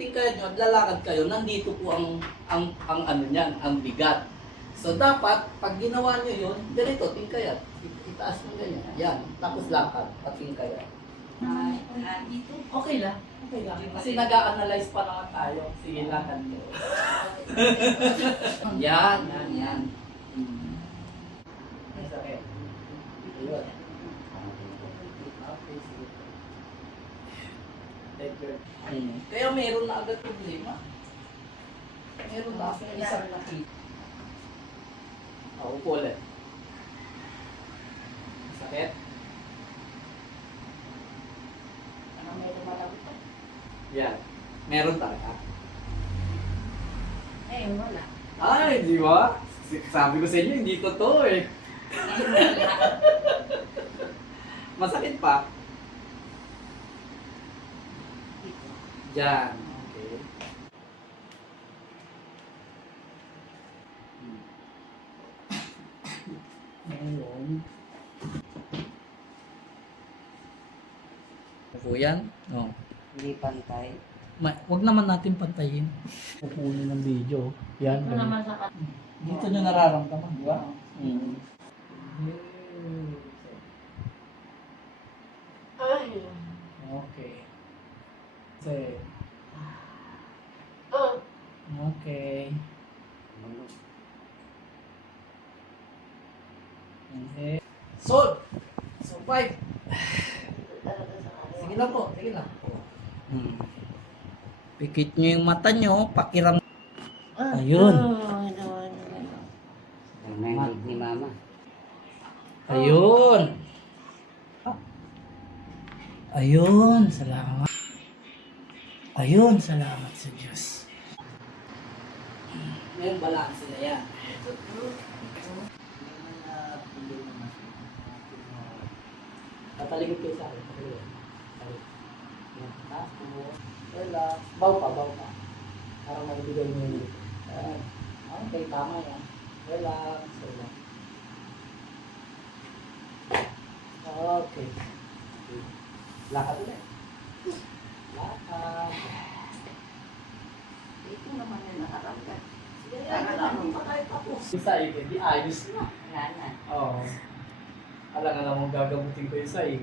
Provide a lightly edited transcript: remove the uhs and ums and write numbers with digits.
tingkayad nyo at lalakad kayo, nandito po ang ano niyan, ang bigat. So dapat, pag ginawa nyo yun, ganito, tingkayad. Itaas mo ganyan. Yan. Tapos lakad, at tingkayad. Dito. Okay lang. Okay lang. Kasi nag-a-analyze pa naman tayo. Sige, lakad nyo. Yan. Ay, sakit. Ayun. Kaya meron na agad problema. Meron na akong isang nakita. Upo ulit. Sakit? Ano may lumalabot pa? Yan. Meron talaga. Eh, wala. Ay, di ba? Sabi ko sa inyo, hindi totoo eh. Masakit pa? Diyan. Okay. Ngayon. Upo yan? Oo. Hindi pantay. Huwag naman natin pantayin. Pupunin ng video. Yan. Ito naman sa Dito nyo nararamdaman, di ba? Ay. Okay. Say. Okay. Okay. Sol! So, 5. Sige lang po, sige lang. Pikit nyo yung mata nyo, pakiram. Ayun. Nangangig ni mama. Ayun. Ayun, salamat. Ayun, salamat sa Diyos. Ngayon, balance na yan. Tatalikod kayo sa akin. Tatalikod. Yan, tapos, relax. Baw pa. Para maibigay nyo yun. Okay, tama yan. Relax. Okay. Lakad ulit. Lakad. Ito naman yung nakaramdam. Sige, lakad pa tayo tapos. Isa di ayos na. Wala na. Oo. Alam nga namang gagamutin ko yung saig.